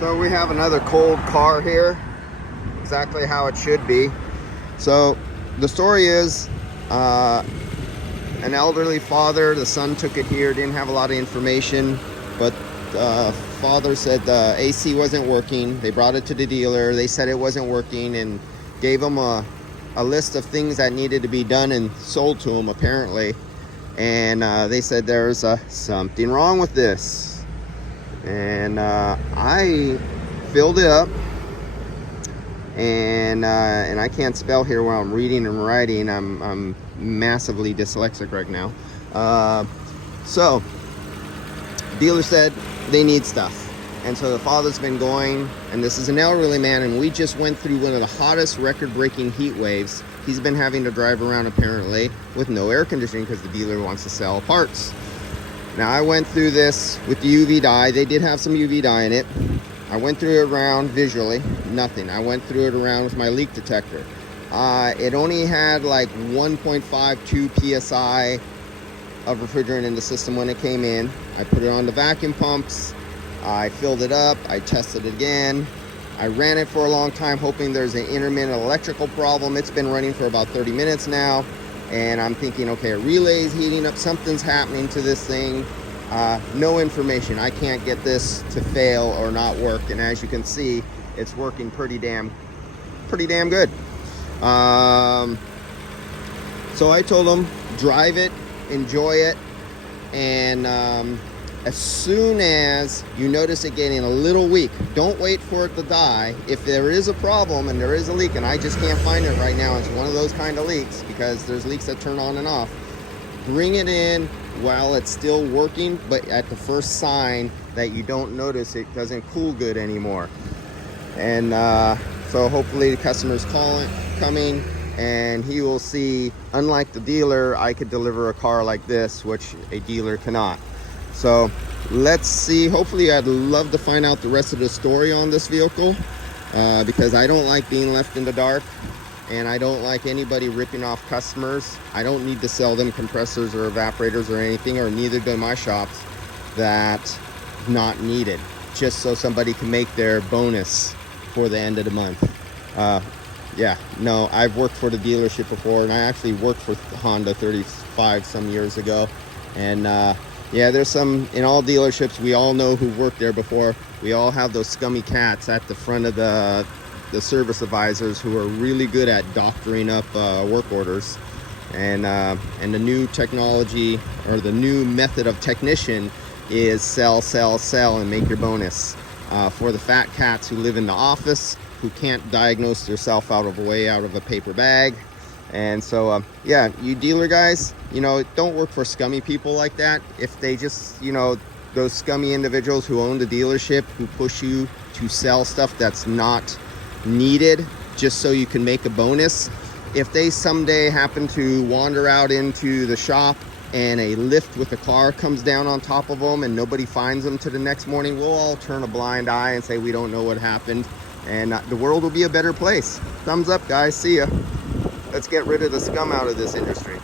So we have another cold car here, exactly how it should be. So the story is an elderly father, the son took it here, didn't have a lot of information, but father said the AC wasn't working. They brought it to the dealer, they said it wasn't working and gave him a list of things that needed to be done and sold to him apparently. And they said there's something wrong with this. And I filled it up, and I can't spell here while I'm reading and writing. I'm massively dyslexic right now. So dealer said they need stuff, and so the father's been going, and this is an elderly man, and we just went through one of the hottest record-breaking heat waves. He's been having to drive around apparently with no air conditioning because the dealer wants to sell parts. Now I went through this with the UV dye. They did have some UV dye in it. I went through it around visually, nothing. I went through it around with my leak detector. It only had like 1.52 psi of refrigerant in the system when it came in. I put it on the vacuum pumps. I filled it up. I tested it again. I ran it for a long time hoping there's an intermittent electrical problem. It's been running for about 30 minutes now. And I'm thinking, okay, a relay is heating up, something's happening to this thing. No information. I can't get this to fail or not work. And as you can see, it's working pretty damn good. So I told them, drive it, enjoy it, and as soon as you notice it getting a little weak, don't wait for it to die. If there is a problem and there is a leak, and I just can't find it right now, it's one of those kind of leaks because there's leaks that turn on and off, bring it in while it's still working, but at the first sign that you don't notice it doesn't cool good anymore. And so hopefully the customer's coming, and he will see, unlike the dealer, I could deliver a car like this, which a dealer cannot. So let's see. Hopefully, I'd love to find out the rest of the story on this vehicle because I don't like being left in the dark, and I don't like anybody ripping off customers. I don't need to sell them compressors or evaporators or anything, or neither do my shops, that not needed, just so somebody can make their bonus for the end of the month. Yeah, no, I've worked for the dealership before, and I actually worked for Honda 35 some years ago. And yeah, there's some, in all dealerships, we all know who worked there before. We all have those scummy cats at the front of the service advisors who are really good at doctoring up work orders. And the new technology, or the new method of technician, is sell, sell, sell, and make your bonus. For the fat cats who live in the office, who can't diagnose themselves out of a paper bag. And so yeah, you dealer guys, you know, don't work for scummy people like that. If they just, you know, those scummy individuals who own the dealership, who push you to sell stuff that's not needed just so you can make a bonus, if they someday happen to wander out into the shop and a lift with a car comes down on top of them and nobody finds them to the next morning, we'll all turn a blind eye and say we don't know what happened, and the world will be a better place. Thumbs up, guys. See ya. Let's get rid of the scum out of this industry.